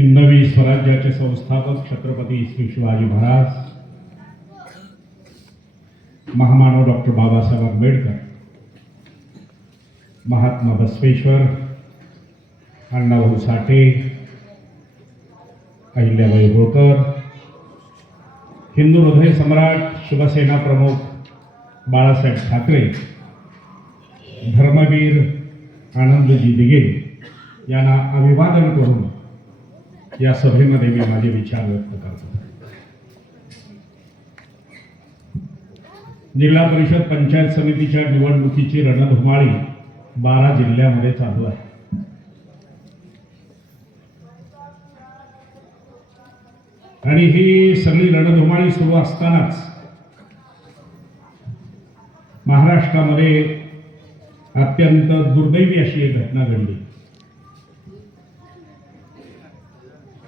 हिंदवी स्वराज्याचे संस्थापक छत्रपती श्री शिवाजी महाराज, महामानव डॉक्टर बाबासाहेब आंबेडकर, महात्मा बसवेश्वर, अण्णाभाऊ साठे, अहिल्याबाई होळकर, हिंदू हृदय सम्राट शिवसेना प्रमुख बाळासाहेब ठाकरे, धर्मवीर आनंदजी दिघे यांना अभिवादन करून या सभेमध्ये मी माझे विचार व्यक्त करतो. जिल्हा परिषद पंचायत समितीच्या निवडणुकीची रणधुमाळी 12 जिल्ह्यामध्ये चालू आहे. आणि ही सगळी रणधुमाळी सुरू असतानाच महाराष्ट्रामध्ये अत्यंत दुर्दैवी अशी एक घटना घडली.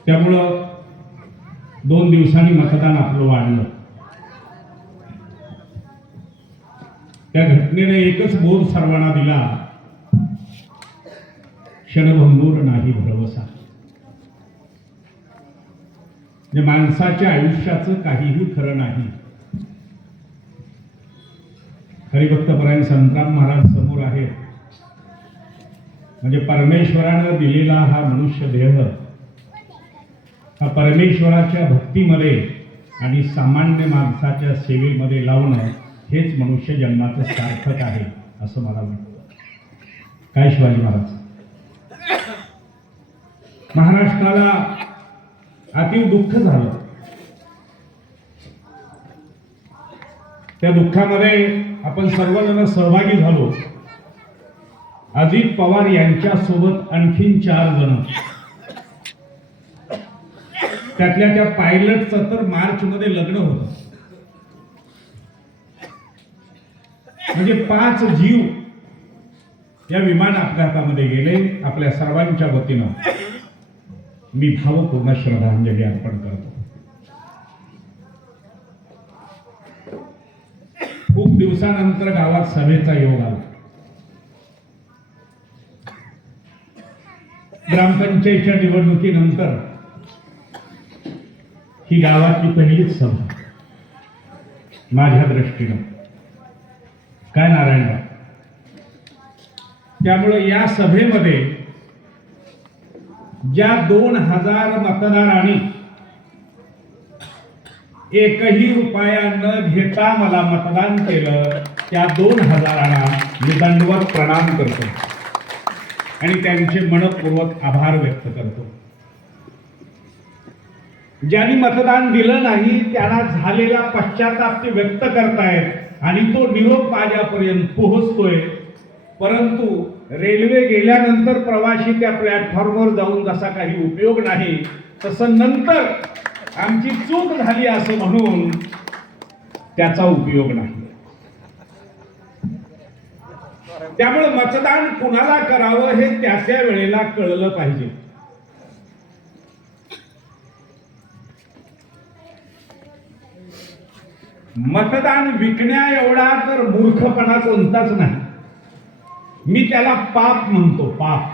त्यामुळं 2 दिवसांनी मतदान आपलं वाढलं. त्या घटनेने एकच बोध सर्वांना दिला, क्षणभंगूर नाही भरवसा. म्हणजे माणसाच्या आयुष्याचं काहीही खरं नाही. हरिभक्तपरायण संतराम महाराज समोर आहे. म्हणजे परमेश्वरानं दिलेला हा मनुष्य देह हा परमेश्वराच्या भक्तीमध्ये आणि सामान्य माणसाच्या सेवेमध्ये लावणं हेच मनुष्य जन्माचं सार्थक आहे असं मला वाटतं. काय शिवाजी महाराज, महाराष्ट्राला अतीव दुःख झालं. त्या दुःखामध्ये आपण सर्वजण सहभागी झालो. अजित पवार यांच्या सोबत आणखीन 4 जण, त्यातल्या त्या पायलटचं तर मार्च मध्ये लग्न होतं. म्हणजे 5 जीव या विमान अपघातामध्ये गेले. आपल्या सर्वांच्या वतीनं मी भावपूर्ण श्रद्धांजली अर्पण करतो. खूप दिवसानंतर गावात सभेचा योग आला. ग्रामपंचायतच्या निवडणुकीनंतर ही गावातली पहिलीच सभा माझ्या दृष्टीनं. काय नारायणराव, त्यामुळे या सभेमध्ये ज्या 2000 मतदारांनी एकही रुपया न घेता मला मतदान केलं, त्या 2000 मी दंडवत प्रणाम करतो आणि त्यांचे मनपूर्वक आभार व्यक्त करतो. ज्यांनी मतदान दिलं नाही त्यांना झालेला पश्चाताप ते व्यक्त करतायत आणि तो निरोप माझ्यापर्यंत पोहोचतोय. परंतु रेल्वे गेल्यानंतर प्रवासी त्या प्लॅटफॉर्मवर जाऊन जसा काही उपयोग नाही, तसं नंतर आमची चूक झाली असं म्हणून त्याचा उपयोग नाही. त्यामुळे मतदान कुणाला करावं हे त्या वेळेला कळलं पाहिजे. मतदान विकण्या एवढा तर मूर्खपणा कोणताच नाही. मी त्याला पाप म्हणतो, पाप.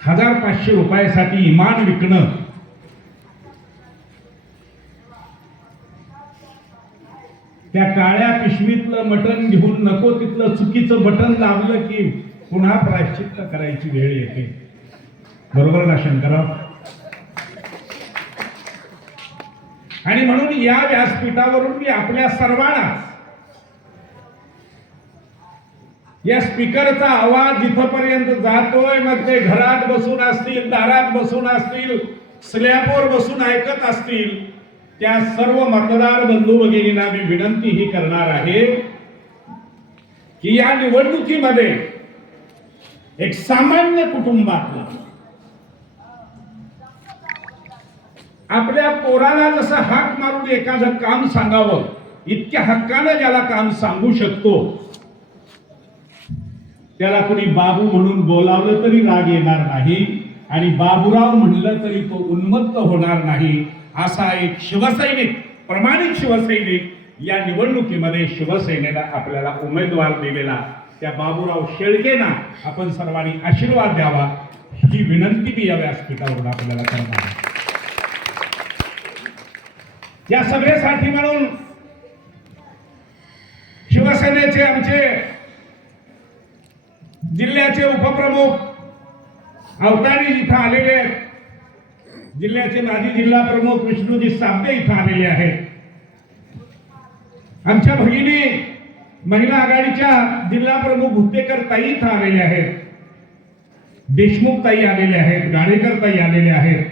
1500 रुपयासाठी इमान विकणं, त्या काळ्या पिशवीतलं मटण घेऊन नको तिथलं चुकीचं बटन दाबलं की पुन्हा प्रायश्चित्त करायची वेळ येते. बरोबर ना शंकरराव? आणि म्हणून या व्यासपीठावरून मी आपल्या सर्वांना या स्पीकरचा आवाज जिथपर्यंत जातोय, मग ते घरात बसून असतील, दारात बसून असतील, स्लॅबवर बसून ऐकत असतील, त्या सर्व मतदार बंधू भगिनींना मी विनंती ही करणार आहे की या निवडणुकीमध्ये एक सामान्य कुटुंबातला आपल्या पोराला जसं हाक मारून एखादं काम सांगावं, इतक्या हक्कानं ज्याला काम सांगू शकतो त्याला कोणी बाबू म्हणून बोलावलं तरी राग येणार नाही आणि बाबूराव म्हणलं तरी तो उन्मत्त होणार नाही. असा एक शिवसैनिक, प्रमाणित शिवसैनिक या निवडणुकीमध्ये शिवसेनेला आपल्याला उमेदवार दिलेला त्या बाबूराव शेळकेंना आपण सर्वांनी आशीर्वाद द्यावा ही विनंती मी या व्यासपीठावरून आपल्याला करणार आहे. या सभेसाठी म्हणून शिवसेनेचे आमचे जिल्ह्याचे उपप्रमुख अवतारी इथं आलेले आहेत. जिल्ह्याचे माजी जिल्हा प्रमुख विष्णुजी साबदे इथं आलेले आहेत. आमच्या भगिनी महिला आघाडीच्या जिल्हा प्रमुख हुत्तेकर ताई इथं आलेले आहेत. देशमुख ताई आलेले आहेत. गाडेकर ताई आलेले आहेत.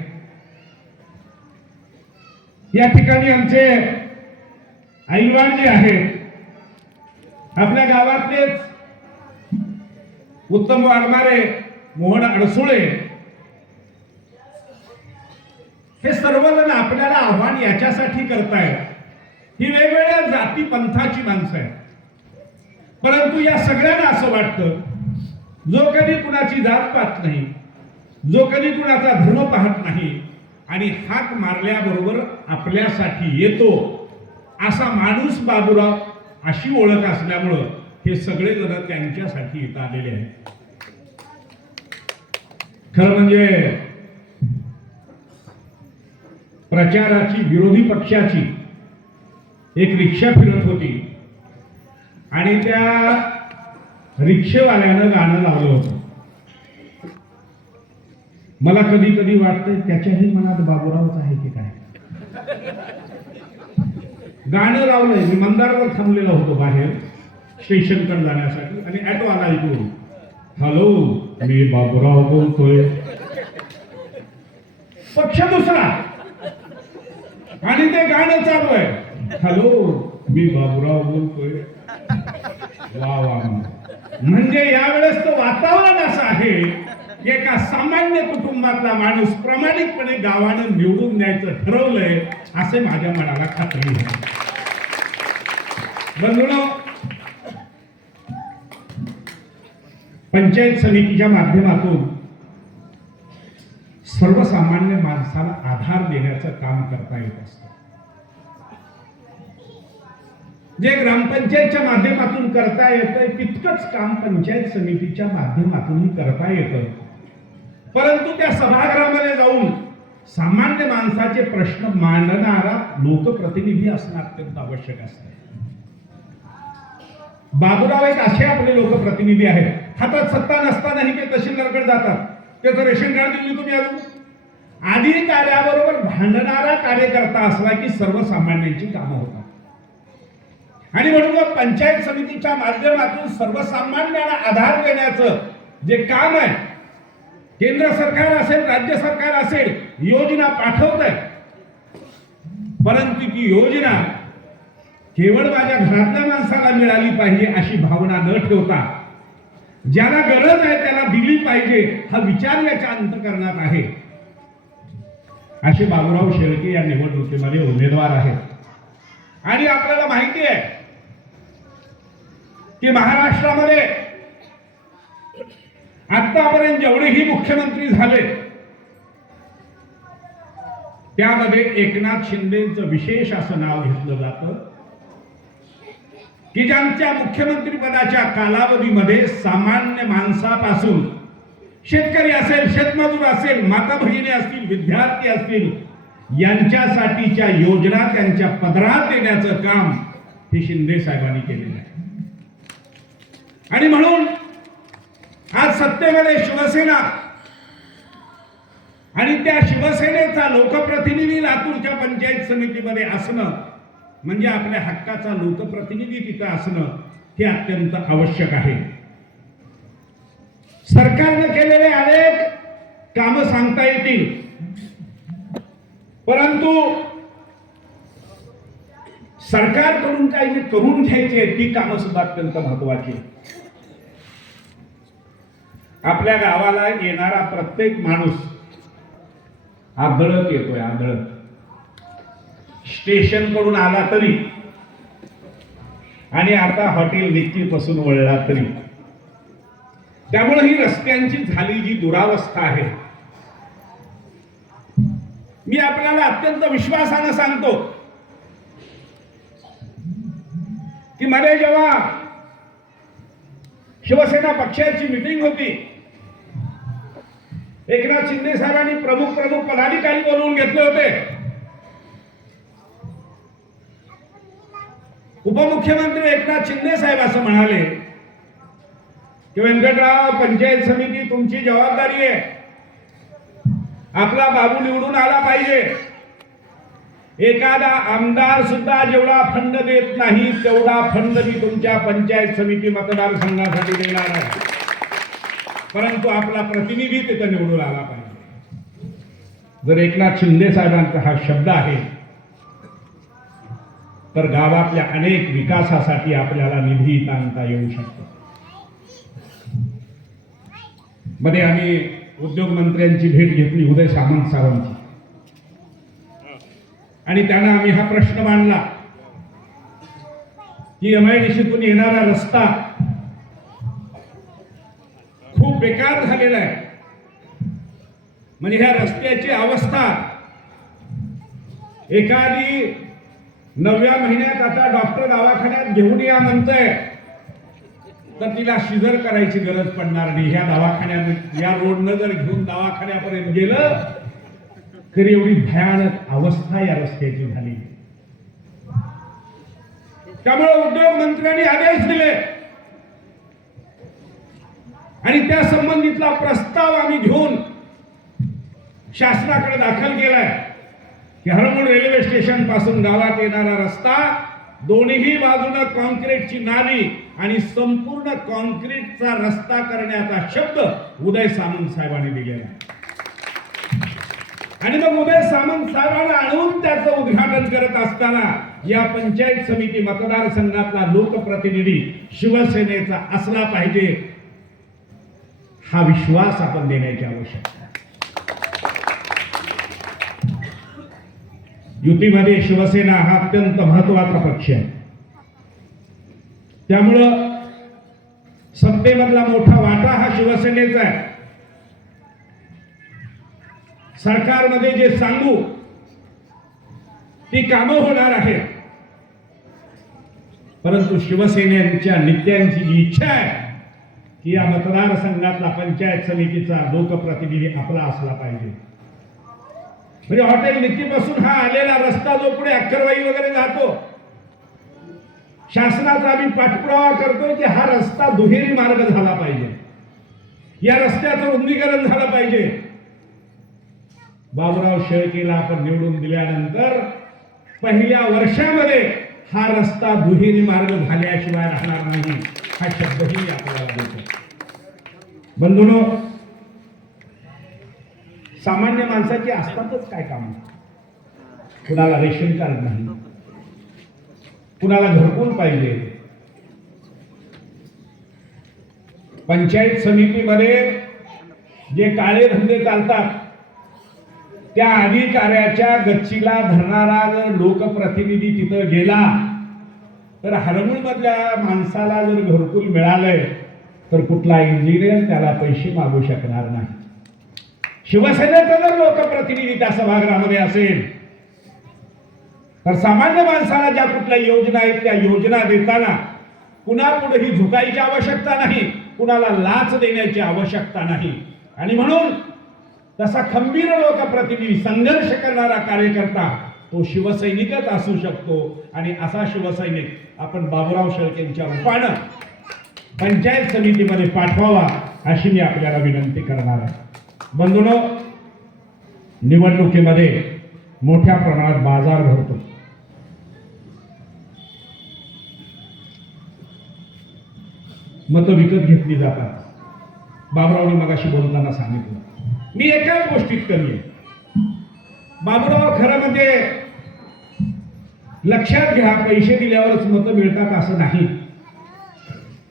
या ठिकाणी आमचे ऐलवाड जे आहेत, आपल्या गावातलेच उत्तम वाघमारे, मोहन अडसुळे, हे सर्वजण आपल्याला आव्हान याच्यासाठी करतायत. ही वेगवेगळ्या जाती पंथाची माणसं आहेत, परंतु या सगळ्यांना असं वाटतं, जो कधी कुणाची जात पाहत नाही, जो कधी कुणाचा धर्म पाहत नाही आणि हाक मारल्याबरोबर आपल्यासाठी येतो, असा माणूस बाबूराव अशी ओळख असल्यामुळं हे सगळे जण त्यांच्यासाठी इथं आलेले आहेत. खरं म्हणजे प्रचाराची विरोधी पक्षाची एक रिक्षा फिरत होती आणि त्या रिक्षेवाल्यानं गाणं लावलं होतं. मला कधी कधी वाटतं त्याच्याही मनात बाबूरावच आहे की काय. गाणं लावलंय. मी मंदारवर थांबलेला होतो बाहेर स्टेशनकडे जाण्यासाठी आणि ऑटो आला ऐकून, हॅलो मी बाबूराव बोलतोय. पक्ष दुसरा आणि ते गाणं चालू आहे, हॅलो मी बाबूराव बोलतोय. वा वा. म्हणजे यावेळेस तर वातावरण असं आहे, एका सामान्य कुटुंबातला माणूस प्रामाणिकपणे गावानं निवडून द्यायचं ठरवलंय असे माझ्या मनाला खात्री आहे. बंधूंनो, पंचायत समितीच्या माध्यमातून सर्वसामान्य माणसाला आधार देण्याचं काम करता येत असतं. जे ग्रामपंचायतच्या माध्यमातून करता येतंय तितकंच काम पंचायत समितीच्या माध्यमातूनही करता येतं. परंतु त्या सभागृहामध्ये जाऊन सामान्य माणसाचे प्रश्न मांडणारा लोकप्रतिनिधी असणं अत्यंत आवश्यक असतं. बाबूराव एक असे आपले लोकप्रतिनिधी आहेत, हातात सत्ता नसतानाही ते तहसीलदारकडे जातात. त्याचं रेशन कार्ड दिलं तुम्ही अजून. अधिकाऱ्याबरोबर भांडणारा कार्यकर्ता असला की सर्वसामान्यांची कामं होतात. आणि म्हणून पंचायत समितीच्या माध्यमातून सर्वसामान्यांना आधार देण्याचं जे काम आहे, केंद्र सरकार असेल, राज्य सरकार असेल, योजना पाठवत आहे. परंतु ती योजना केवळ माझ्या घरातल्या माणसाला मिळाली पाहिजे अशी भावना न ठेवता, ज्याला गरज आहे त्याला दिली पाहिजे हा विचार याच्या अंतःकरणात आहे. असे बाबूराव शेळके या निवडणुकीमध्ये उमेदवार आहेत. आणि आपल्याला माहिती आहे की महाराष्ट्रामध्ये आतापर्यंत जेवढेही मुख्यमंत्री झाले त्यामध्ये एकनाथ शिंदेचं विशेष असं नाव घेतलं जातं की ज्यांच्या मुख्यमंत्री पदाच्या कालावधीमध्ये सामान्य माणसापासून शेतकरी असेल, शेतमजूर असेल, माता भगिनी असतील, विद्यार्थी असतील, यांच्यासाठीच्या योजना त्यांच्या पदरात देण्याचं काम हे शिंदे साहेबांनी केलेलं आहे. आणि म्हणून आज सत्तेमध्ये शिवसेना आणि त्या शिवसेनेचा लोकप्रतिनिधी लातूरच्या पंचायत समितीमध्ये असणं म्हणजे आपल्या हक्काचा लोकप्रतिनिधी तिथं असणं हे अत्यंत आवश्यक आहे. सरकारने केलेले अनेक कामं सांगता येतील, परंतु सरकारकडून काही जे करून घ्यायची आहेत ती कामं सुद्धा अत्यंत महत्वाची. आपल्या गावाला येणारा प्रत्येक माणूस आदळत येतोय, आदळत. स्टेशन कडून आला तरी आणि आता हॉटेल निक्की पासून वळला तरी. त्यामुळे ही रस्त्यांची झाली जी दुरावस्था आहे, मी आपल्याला अत्यंत विश्वासानं सांगतो की मध्ये जेव्हा शिवसेना पक्षाची मीटिंग होती, एकनाथ शिंदे साहेबांनी प्रमुख पदाधिकारी बोलवून घेतले होते. उपमुख्यमंत्री एकनाथ शिंदे साहेब असं म्हणाले की व्यंकटराव, पंचायत समिती तुमची जबाबदारी आहे. आपला बाबू निवडून आला पाहिजे. एखादा आमदार सुद्धा जेवढा फंड देत नाही तेवढा फंड मी तुमच्या पंचायत समिती मतदारसंघासाठी देणार आहे. परंतु आपला प्रतिनिधी तिथं निवडून आला पाहिजे. जर एकनाथ शिंदे साहेबांचा हा शब्द आहे तर गावातल्या अनेक विकासासाठी आपल्याला निधी आणता येऊ शकतो. मध्ये आम्ही उद्योग मंत्र्यांची भेट घेतली, उदय सामंत साहेबांची, आणि त्यांना आम्ही हा प्रश्न मांडला की MIDCतून येणारा रस्ता खूप बेकार झालेला आहे. म्हणजे ह्या रस्त्याची अवस्था, एखादी 9व्या महिन्यात आता डॉक्टर दवाखान्यात घेऊन या म्हणतंय तर तिला शिजर करायची गरज पडणार नाही. ह्या दवाखान्यात या रोडनं जर घेऊन दवाखान्यापर्यंत गेलं तरी एवढी भयानक अवस्था या रस्त्याची झाली. त्यामुळे उद्योग मंत्र्यांनी आदेश दिले आणि त्या संबंधितला प्रस्ताव आम्ही घेऊन शासनाकडे दाखल केलाय की हरमोड रेल्वे स्टेशन पासून गावात येणारा रस्ता दोन्ही बाजूने कॉन्क्रीटची नाली आणि संपूर्ण कॉन्क्रीटचा रस्ता करण्याचा शब्द उदय सामंत साहेबांनी दिलेला आहे. आणि मग उदय सामंत साहेबांना आणून त्याचं उद्घाटन करत असताना या पंचायत समिती मतदारसंघातला लोकप्रतिनिधी शिवसेनेचा असला पाहिजे, हा विश्वास आपण देण्याची आवश्यकता आहे. युतीमध्ये शिवसेना हा अत्यंत महत्वाचा पक्ष आहे. त्यामुळं सत्तेमधला मोठा वाटा हा शिवसेनेचा आहे. सरकारमध्ये जे सांगू ती कामं होणार आहेत. परंतु शिवसेनेच्या नेत्यांची जी इच्छा आहे की या मतदारसंघातला पंचायत समितीचा लोकप्रतिनिधी आपला असला पाहिजे. म्हणजे हॉटेल नितीपासून हा आलेला रस्ता जो पुढे अक्करवाई वगैरे जातो, शासनाचा आम्ही पाठपुरावा करतोय की हा रस्ता दुहेरी मार्ग झाला पाहिजे. या रस्त्याचं रुंदीकरण झालं पाहिजे. बाबूराव शेळकेला आपण निवडून दिल्यानंतर पहिल्या वर्षामध्ये हा रस्ता दुहेरी मार्ग झाल्याशिवाय राहणार नाही, हा शब्दही आपल्याला देतो. बंधूंनो, सामान्य माणसाची असतातच काय काम. कुणाला रेशन कार्ड नाही, कुणाला घरकुल पाहिजे. पंचायत समितीमध्ये जे काळे धंदे चालतात त्या अधिकाऱ्याच्या गच्चीला धरणारा जर लोकप्रतिनिधी तिथं गेला तर हरमुळ मधल्या माणसाला जर घरकुल मिळालंय तर कुठला इंजिनियर त्याला पैसे मागू शकणार नाही. शिवसेनेचा जर लोकप्रतिनिधी त्या सभागृहामध्ये असेल तर सामान्य माणसाला ज्या कुठल्या योजना आहेत त्या योजना देताना कुणापुढेही झुकायची आवश्यकता नाही, कुणाला लाच देण्याची आवश्यकता नाही. आणि म्हणून तसा खंबीर लोकप्रतिनिधी, संघर्ष करणारा कार्यकर्ता तो शिवसैनिकच असू शकतो. आणि असा शिवसैनिक आपण बाबूराव शेळकेंच्या रूपानं पंचायत समितीमध्ये पाठवावा अशी मी आपल्याला विनंती करणार आहे. बंधूंनो, निवडणुकीमध्ये मोठ्या प्रमाणात बाजार भरतो. मतं विकत घेतली जातात. बाबूरावने मगाशी बोलताना सांगितलं. मी एकाच गोष्टीत कमी आहे. बाबूराव खरं म्हणजे लक्षात घ्या, पैसे दिल्यावरच मतं मिळतात असं नाही.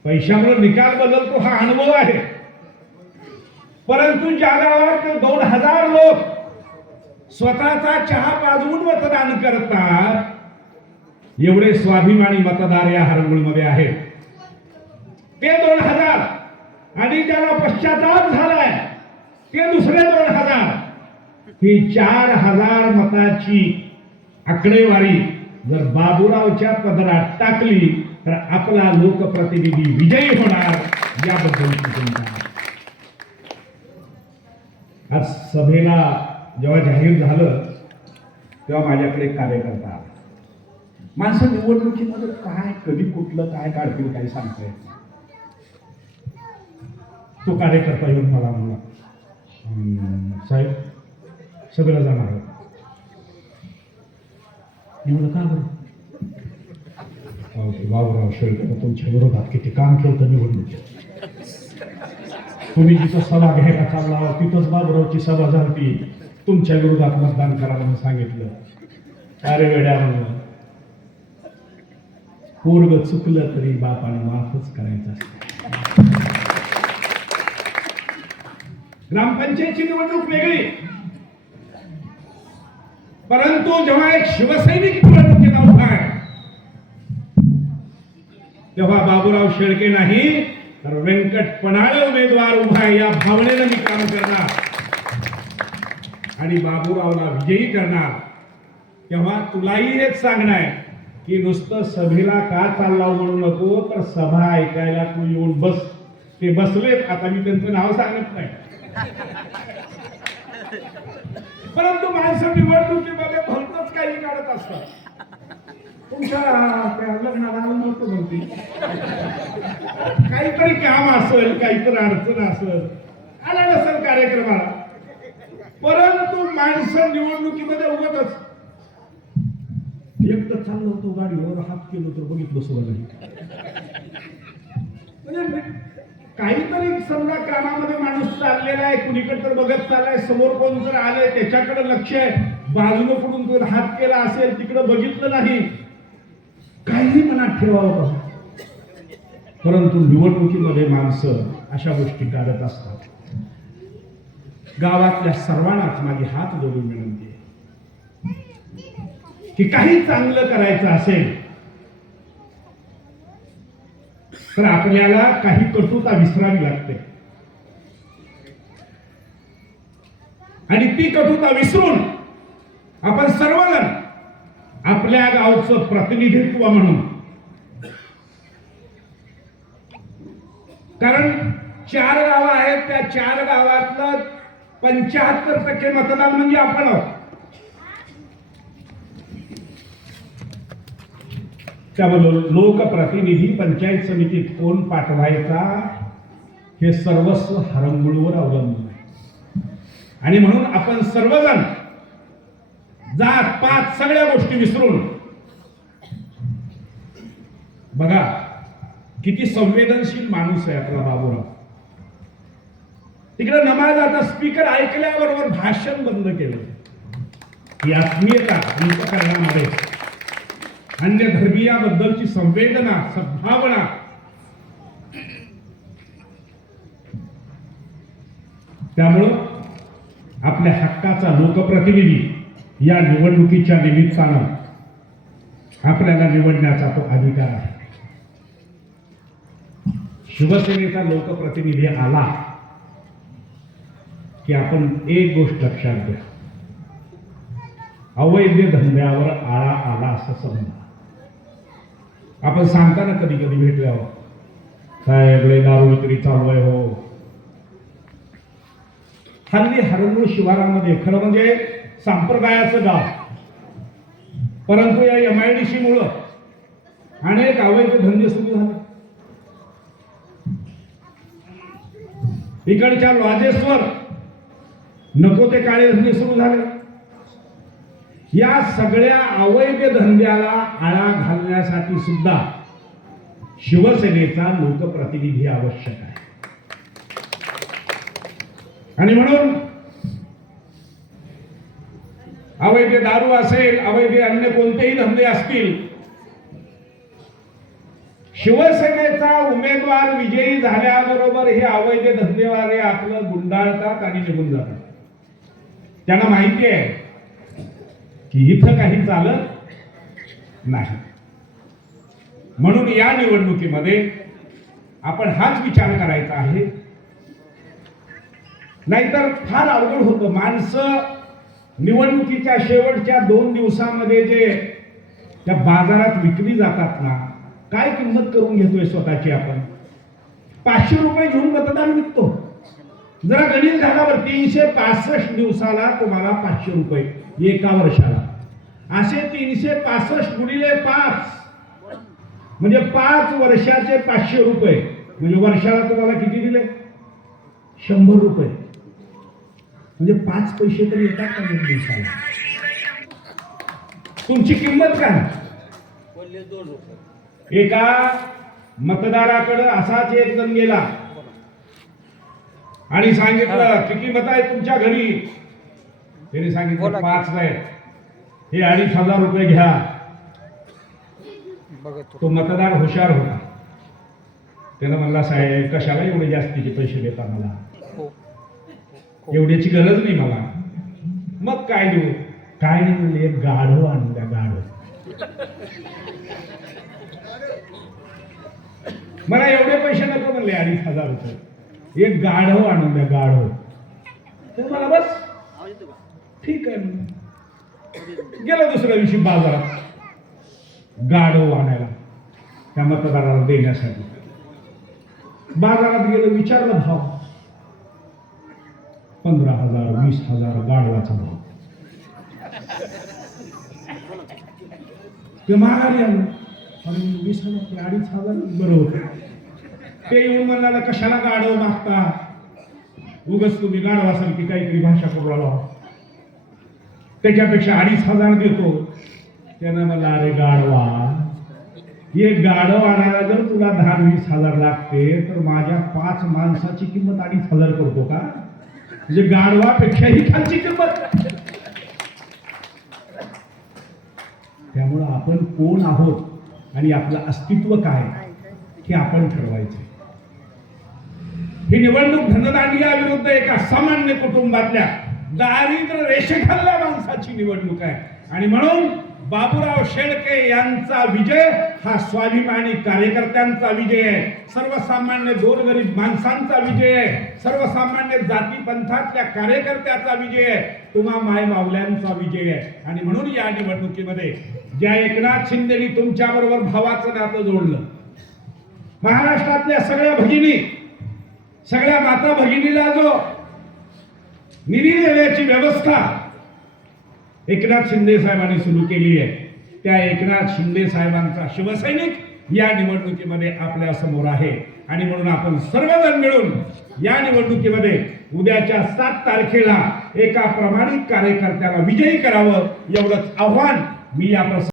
पैशामुळे निकाल बदलतो हा अनुभव आहे. परंतु ज्या गावात 2000 लोक स्वतःचा चहा पाजवून मतदान करतात एवढे स्वाभिमानी मतदार या हरंगुळमध्ये आहेत. ते 2000 आणि ज्याला पश्चाताप झालाय ते दुसरे 2000. ही 4000 मताची आकडेवारी जर बाबूरावच्या पदरात टाकली तर आपला लोकप्रतिनिधी विजयी होणार याबद्दल चिंता. आज सभेला जेव्हा जाहीर झालं तेव्हा माझ्याकडे एक कार्यकर्ता आला. माणसं निवडणुकीमध्ये काय कधी कुठलं काय काढतील काही सांगता येत नाही. तो कार्यकर्ता येऊन मला म्हणला, साहेब सभेला जाणार आहोत. मी म्हणलं का बरं? बाबूराव शेळके तुमच्या विरोधात किती काम केलं निवडणुकीत. तुम्ही जिथं सभा घ्यायला चालला तिथंच बाबूरावची सभा झाली, तुमच्या विरोधात मतदान करा म्हणून सांगितलं. अरे वेड्या म्हणलं, पोरग चुकलं तरी बापाने माफच करायचं असतं. ग्रामपंचायतची निवडणूक वेगळी, परंतु जेव्हा एक शिवसैनिक निवडणुकीला उभा आहे तेव्हा बाबूराव शेळके नाही तर व्यंकट पणाळे उमेदवार उभा आहे या भावनेनं मी काम करणार आणि बाबूरावला विजयी करणार. तेव्हा तुलाही हेच सांगणं आहे की नुसतं सभेला का चालला म्हणू नको, तर सभा ऐकायला तू येऊन बस. ते बसलेत, आता मी त्यांचं नाव सांगत नाही, परंतु माणसं निवडणुकीमध्ये भलतच काही काढत असतात. तुमच्या लग्नाला नव्हतं म्हणते, काहीतरी काम असेल, काहीतरी अडचण असेल, आला नसेल कार्यक्रमाला, परंतु माणसं निवडणुकीमध्ये उगतच. एकदा चाललो होतो गाडीवर, हात केलो तर बघितलं सुद्धा नाही. म्हणजे काहीतरी समजा कामामध्ये माणूस चाललेला आहे, कुणीकडे तर बघत चाललाय, समोर कोण जर आलंय त्याच्याकडे लक्ष आहे, बाजूने कुठून जर हात केला असेल तिकडे बघितलं नाही, काही मनात ठेवावं. परंतु निवडणुकीमध्ये माणसं अशा गोष्टी काढत असतात. गावातल्या सर्वांनाच माझी हात जोडून विनंती आहे की काही चांगलं करायचं असेल तर आपल्याला काही कटुता विसरावी लागते आणि ती कटुता विसरून आपण सर्वजण आपल्या गावचं प्रतिनिधित्व म्हणून, कारण 4 गावं आहेत, त्या 4 गावातलं 75% मतदान म्हणजे आपण आहोत. त्यामुळे लोकप्रतिनिधी पंचायत समितीत कोण पाठवायचा हे सर्वस्व हरंगुळवर अवलंबून आहे. आणि म्हणून आपण सर्वजण जात पात सगळ्या गोष्टी विसरून, बघा किती संवेदनशील माणूस आहे आपला बाबूराव. तिकडे नमाजाचा स्पीकर ऐकल्याबरोबर भाषण बंद केलं. ही आत्मीयता अंतःकरणामध्ये, अन्य धर्मीयाबद्दलची संवेदना, सद्भावना, त्यामुळं आपल्या हक्काचा लोकप्रतिनिधी या निवडणुकीच्या निमित्तानं आपल्याला निवडण्याचा तो अधिकार आहे. शिवसेनेचा लोकप्रतिनिधी आला की आपण एक गोष्ट लक्षात घ्या, अवैध धंद्यावर आळा आला असं समजा. आपण सांगताना कधी कधी भेटल्यावर, साहेब लय दारू विक्री चालू आहे हो. हल्ली हरंगुळ शिवारामध्ये खरं म्हणजे संप्रदायाचं गाव, परंतु या MIDC मुळे अनेक अवैध धंदे सुरू झाले. इकडच्या लॉजेसवर नको ते काळे धंदे सुरू झाले. या सगळ्या अवैध धंद्याला आळा घालण्यासाठी सुद्धा शिवसेनेचा लोकप्रतिनिधी आवश्यक आहे. आणि म्हणून अवैध दारू असेल, अवैध अन्य कोणतेही धंदे असतील, शिवसेनेचा उमेदवार विजयी झाल्याबरोबर हे अवैध धंदेवाले आपलं गुंडाळतात आणि निघून जातात. त्यांना माहिती आहे की इथं काही चालत नाही. म्हणून या निवडणुकीमध्ये आपण हाच विचार करायचा आहे, नाहीतर फार अवघड होतं. माणसं निवडणुकीच्या शेवटच्या 2 दिवसांमध्ये जे त्या बाजारात विकली जातात ना, काय किंमत करून घेतोय स्वतःची आपण. 500 रुपये घेऊन मतदान विकतो. जरा गणित घालावर 365 दिवसाला तुम्हाला 500 रुपये एका वर्षाला. असे 365 गुणिले 5 म्हणजे 5 वर्षाचे 500 रुपये म्हणजे वर्षाला तुम्हाला किती दिले? 100 रुपये. म्हणजे 5 पैसे तरी येतात का दिवसाला? तुमची किंमत काय? एका मतदाराकडे असाच एक जण गेला आणि सांगितलं किती मत आहे तुमच्या घरी? त्याने सांगितलं 5 आहेत. हे 2,500 रुपये घ्या. तो मतदार हुशार होता. त्यानं म्हणला साहेब कशाला एवढे जास्तीचे पैसे देता मला? एवढ्याची गरज नाही मला. मग काय देऊ? काय नाही म्हणले, एक गाढव आणून द्या. गाढव मला एवढे पैसे नको म्हणले, 2,500 रुपये. एक गाढव आणून द्या. गाढव तर मला बस ठीक आहे म्हणून गेलो दुसऱ्या दिवशी बाजारात गाढव आणायला त्या मतदाराला देण्यासाठी. बाजारात गेलो, विचारलं भाव. 15,000 20,000 गाढवाचा भाव. ते माघारी आलं. 20,000 2,500 बरं होतं. ते येऊन म्हणाला कशाला गाढव मागता? उगच तुम्ही गाढवासारखी काहीतरी भाषा करू आला. त्याच्यापेक्षा 2,500 देतो. त्यानं मला अरे गाढवा, हे गाढव आणायला जर तुला 10-20,000 लागते तर माझ्या 5 माणसाची किंमत 2,500 करतो का? म्हणजे गाढवापेक्षाही खालची किंमत. त्यामुळं आपण कोण आहोत आणि आपलं अस्तित्व काय हे आपण ठरवायचं. ही निवडणूक धनदांडग्याविरुद्ध एका सामान्य कुटुंबातल्या दारिद्र्य रेषेखालच्या माणसाची निवडणूक आहे. आणि म्हणून बाबूराव शेळके यांचा विजय हा स्वाभिमानी कार्यकर्त्यांचा विजय आहे. सर्वसामान्य गोरगरीब माणसांचा विजय आहे. सर्वसामान्य जाती पंथातल्या कार्यकर्त्याचा विजय आहे. तुम्हा माय मावल्यांचा विजय आहे. आणि म्हणून या निवडणुकीमध्ये ज्या एकनाथ शिंदेनी तुमच्या बरोबर भावाचं नातं जोडलं, महाराष्ट्रातल्या सगळ्या भगिनी, सगळ्या माता भगिनीला जो निधी देण्याची व्यवस्था एकनाथ शिंदे साहेबांनी सुरू केली आहे, त्या एकनाथ शिंदे साहेबांचा शिवसैनिक या निवडणुकीमध्ये आपल्या समोर आहे. आणि म्हणून आपण सर्वजण मिळून या निवडणुकीमध्ये उद्याच्या 7 तारखेला एका प्रामाणिक कार्यकर्त्याला विजयी करावं एवढंच आव्हान मी या